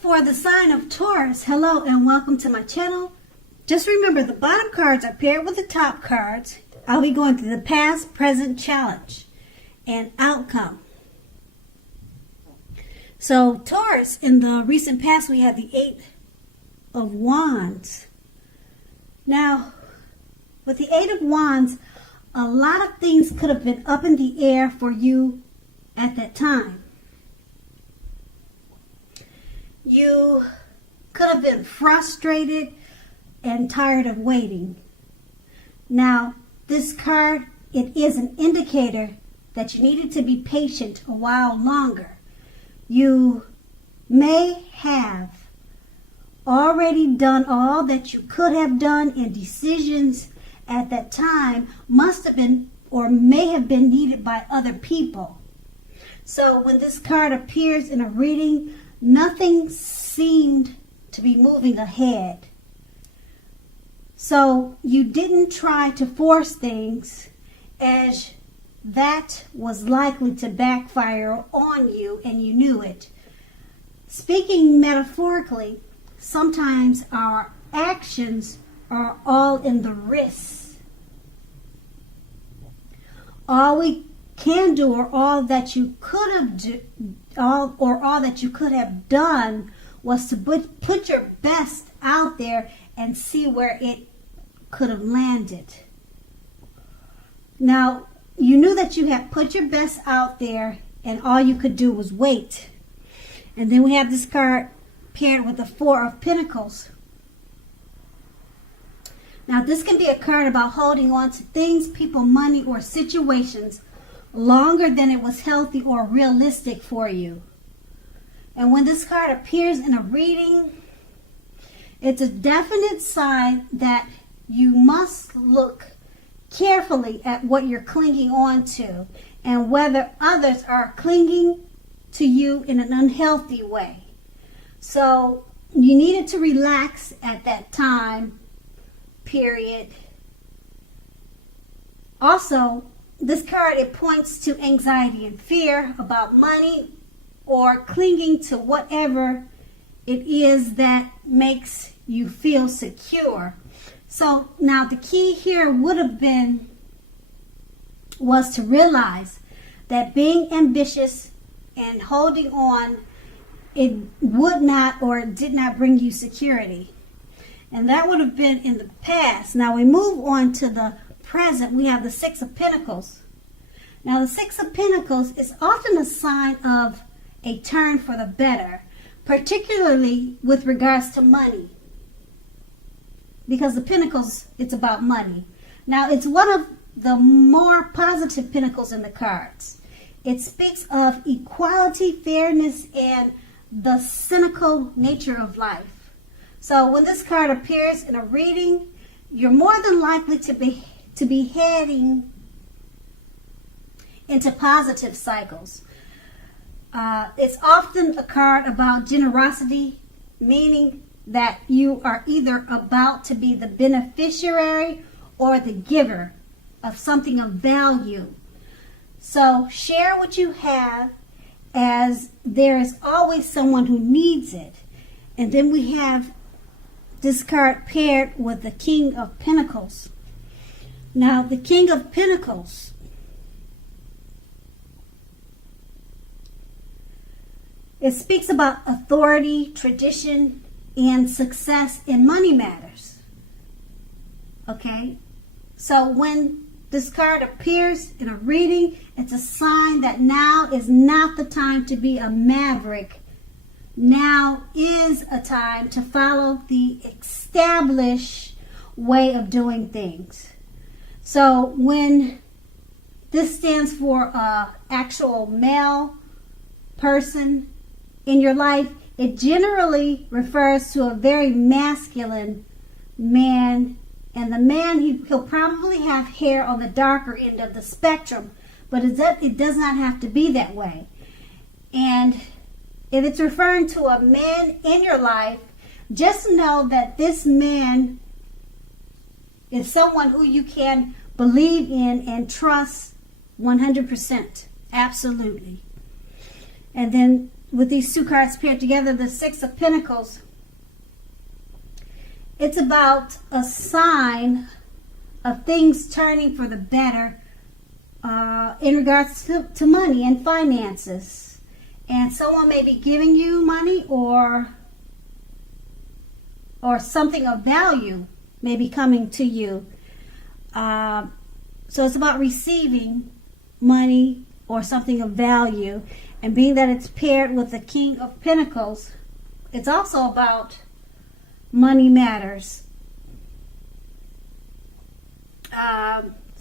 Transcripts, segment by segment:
For the sign of Taurus, hello and welcome to my channel. Just remember, the bottom cards are paired with the top cards. I'll be going through the past, present, challenge, and outcome. So Taurus, in the recent past, we had the Eight of Wands. Now, with the Eight of Wands, a lot of things could have been up in the air for you at that time. You could have been frustrated and tired of waiting. Now, this card, it is an indicator that you needed to be patient a while longer. You may have already done all that you could have done, and decisions at that time must have been or may have been needed by other people. So when this card appears in a reading, nothing seemed to be moving ahead. So you didn't try to force things, as that was likely to backfire on you and you knew it. Speaking metaphorically, sometimes our actions are all in the wrists. All we can do, or all that you could have all that you could have done, was to put your best out there and see where it could have landed. Now, you knew that you had put your best out there and all you could do was wait. And then we have this card paired with the Four of Pentacles. Now, this can be a card about holding on to things, people, money, or situations longer than it was healthy or realistic for you. And when this card appears in a reading, it's a definite sign that you must look carefully at what you're clinging on to and whether others are clinging to you in an unhealthy way. So you needed to relax at that time period. Also, this card, it points to anxiety and fear about money or clinging to whatever it is that makes you feel secure. So now the key here was to realize that being ambitious and holding on, it would not or did not bring you security. And that would have been in the past. Now we move on to the present. We have the Six of Pentacles. Now the Six of Pentacles is often a sign of a turn for the better, particularly with regards to money. Because the Pentacles, it's about money. Now it's one of the more positive Pentacles in the cards. It speaks of equality, fairness, and the cynical nature of life. So when this card appears in a reading, you're more than likely to be heading into positive cycles. It's often a card about generosity, meaning that you are either about to be the beneficiary or the giver of something of value. So share what you have, as there is always someone who needs it. And then we have this card paired with the King of Pentacles. Now the King of Pentacles, it speaks about authority, tradition, and success in money matters. Okay? So when this card appears in a reading, it's a sign that now is not the time to be a maverick. Now is a time to follow the established way of doing things. So when this stands for an actual male person in your life, it generally refers to a very masculine man. And the man, he'll probably have hair on the darker end of the spectrum, but it does not have to be that way. And if it's referring to a man in your life, just know that this man is someone who you can believe in and trust 100%. Absolutely. And then with these two cards paired together, the Six of Pentacles, it's about a sign of things turning for the better in regards to money and finances. And someone may be giving you money, or something of value may be coming to you. So it's about receiving money or something of value. And being that it's paired with the King of Pentacles, it's also about money matters.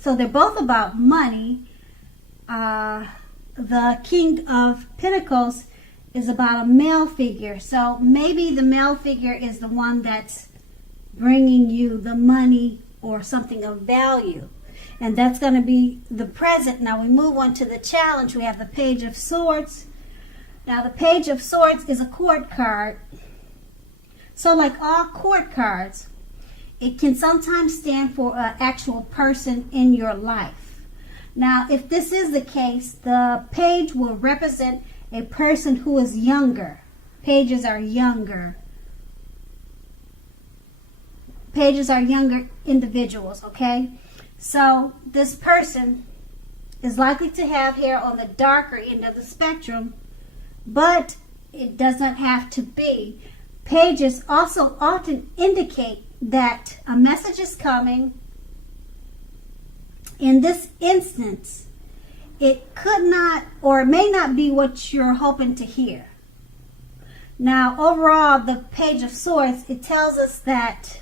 So they're both about money. The King of Pentacles is about a male figure. So maybe the male figure is the one that's bringing you the money or something of value. And that's going to be the present. Now we move on to the challenge. We have the Page of Swords. Now the Page of Swords is a court card. So like all court cards, it can sometimes stand for an actual person in your life. Now if this is the case, the page will represent a person who is younger. Pages are younger. Pages are younger individuals, okay? So this person is likely to have hair on the darker end of the spectrum, but it doesn't have to be. Pages also often indicate that a message is coming. In this instance, it could not or may not be what you're hoping to hear. Now, overall, the Page of Swords, it tells us that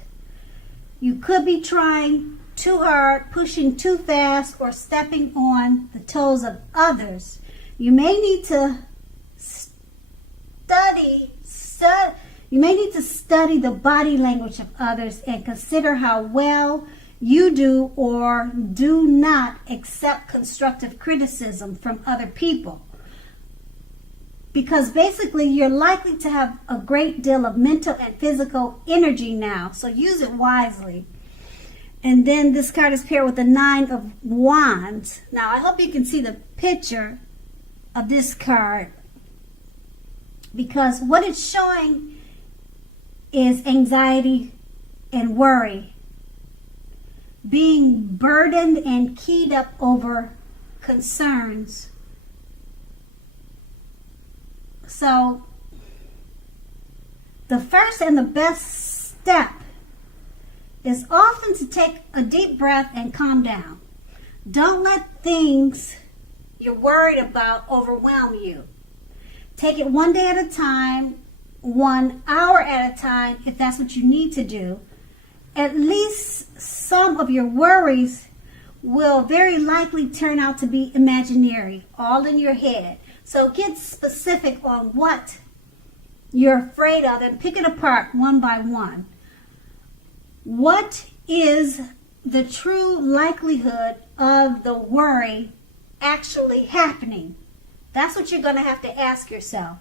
you could be trying too hard, pushing too fast, or stepping on the toes of others. You may need to study the body language of others and consider how well you do or do not accept constructive criticism from other people. Because basically you're likely to have a great deal of mental and physical energy now, so use it wisely. And then this card is paired with the Nine of Wands. Now I hope you can see the picture of this card, because what it's showing is anxiety and worry, being burdened and keyed up over concerns. So the first and the best step is often to take a deep breath and calm down. Don't let things you're worried about overwhelm you. Take it one day at a time, 1 hour at a time, if that's what you need to do. At least some of your worries will very likely turn out to be imaginary, all in your head. So get specific on what you're afraid of and pick it apart one by one. What is the true likelihood of the worry actually happening? That's what you're going to have to ask yourself.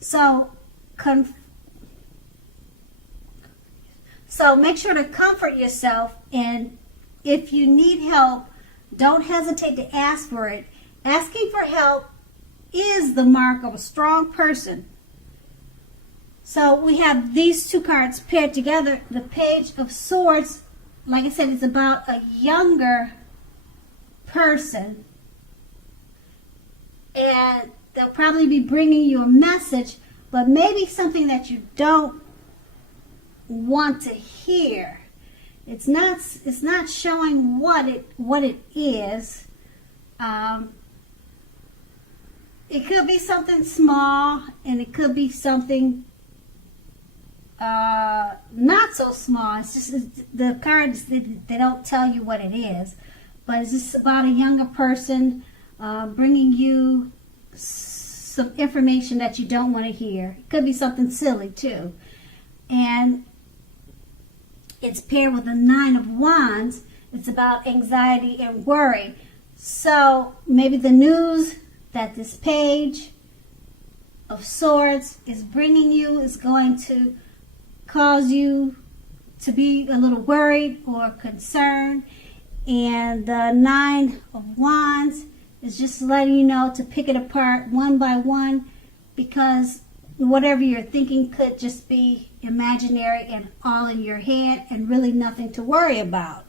So make sure to comfort yourself, and if you need help, don't hesitate to ask for it. Asking for help is the mark of a strong person. So we have these two cards paired together. The Page of Swords, like I said, is about a younger person. And they'll probably be bringing you a message, but maybe something that you don't want to hear. It's not showing what it is. It could be something small, and it could be something not so small. It's just the cards, they don't tell you what it is, but it's just about a younger person bringing you some information that you don't want to hear. It could be something silly too. And it's paired with the Nine of Wands. It's about anxiety and worry. So maybe the news that this Page of Swords is bringing you is going to cause you to be a little worried or concerned. And the Nine of Wands is just letting you know to pick it apart one by one because whatever you're thinking could just be imaginary and all in your head and really nothing to worry about.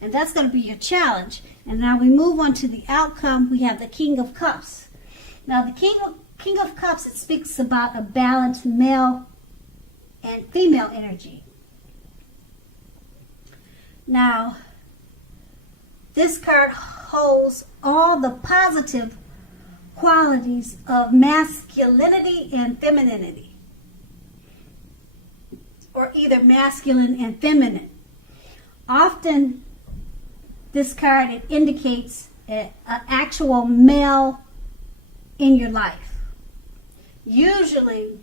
And that's going to be your challenge. And now we move on to the outcome. We have the King of Cups. Now the King of Cups, it speaks about a balanced male and female energy. Now, this card holds all the positive qualities of masculinity and femininity, or either masculine and feminine. Often, this card, it indicates an actual male in your life. Usually,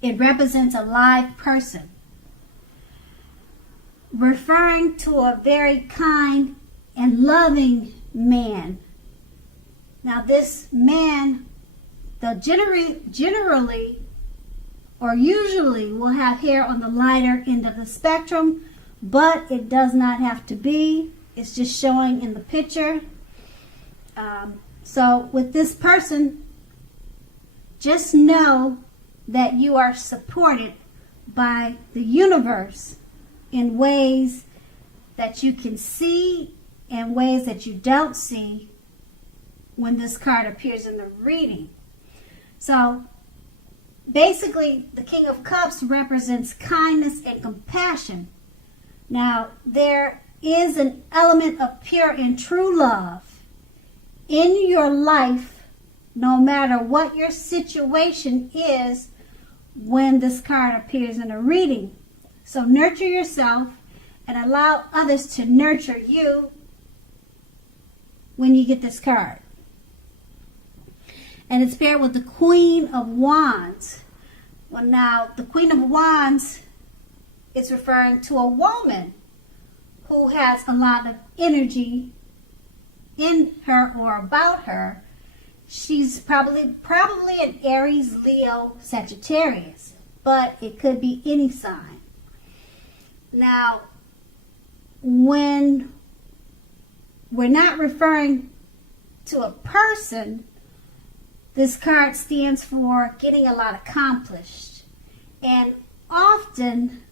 it represents a live person, referring to a very kind and loving man. Now this man, generally or usually will have hair on the lighter end of the spectrum, but it does not have to be. It's just showing in the picture. So with this person, just know that you are supported by the universe in ways that you can see and ways that you don't see when this card appears in the reading. So basically, the King of Cups represents kindness and compassion. Now, there is an element of pure and true love in your life, no matter what your situation is when this card appears in a reading. So nurture yourself and allow others to nurture you when you get this card. And it's paired with the Queen of Wands. Well, now, the Queen of Wands is referring to a woman who has a lot of energy in her or about her. She's probably an Aries, Leo, Sagittarius, but it could be any sign. Now, when we're not referring to a person, this card stands for getting a lot accomplished, and often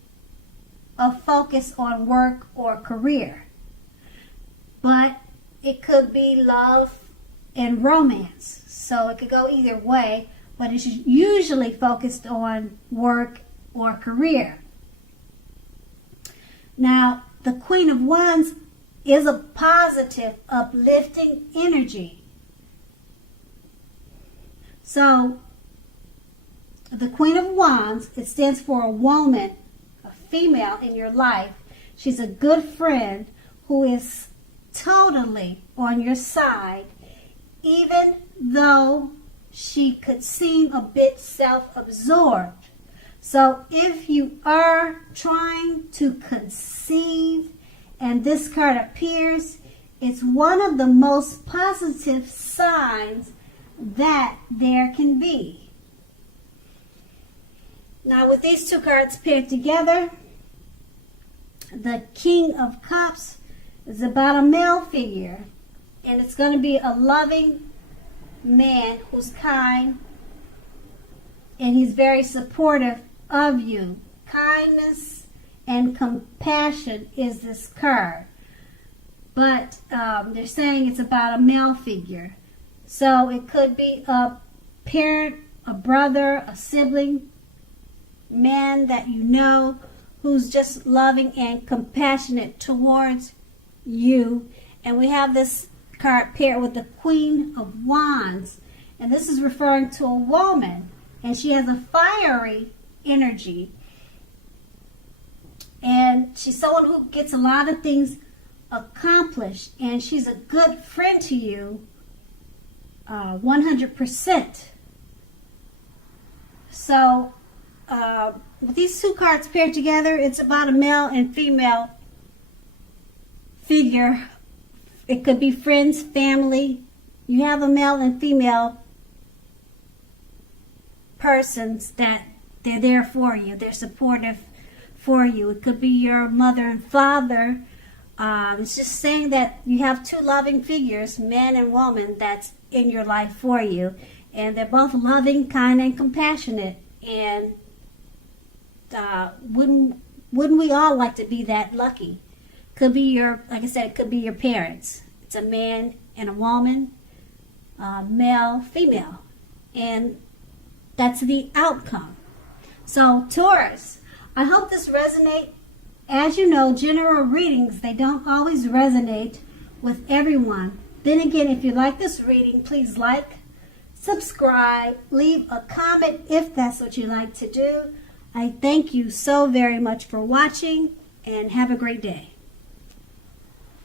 a focus on work or career. But it could be love and romance, so it could go either way, but it's usually focused on work or career. Now, the Queen of Wands is a positive, uplifting energy. So, the Queen of Wands, it stands for a woman, a female in your life. She's a good friend who is totally on your side, even though she could seem a bit self-absorbed. So if you are trying to conceive and this card appears, it's one of the most positive signs that there can be. Now with these two cards paired together, the King of Cups is about a male figure, and it's going to be a loving man who's kind, and he's very supportive of you. Kindness and compassion is this card, but they're saying it's about a male figure. So it could be a parent, a brother, a sibling, man that you know who's just loving and compassionate towards you. And we have this card paired with the Queen of Wands, and this is referring to a woman, and she has a fiery energy, and she's someone who gets a lot of things accomplished, and she's a good friend to you, 100%. So with these two cards paired together, it's about a male and female figure. It could be friends, family. You have a male and female persons that they're there for you. They're supportive for you. It could be your mother and father. It's just saying that you have two loving figures, man and woman, that's in your life for you. And they're both loving, kind, and compassionate. And wouldn't we all like to be that lucky? Could be your, like I said, it could be your parents. It's a man and a woman, male, female. And that's the outcome. So, Taurus, I hope this resonates. As you know, general readings, they don't always resonate with everyone. Then again, if you like this reading, please like, subscribe, leave a comment if that's what you like to do. I thank you so very much for watching, and have a great day.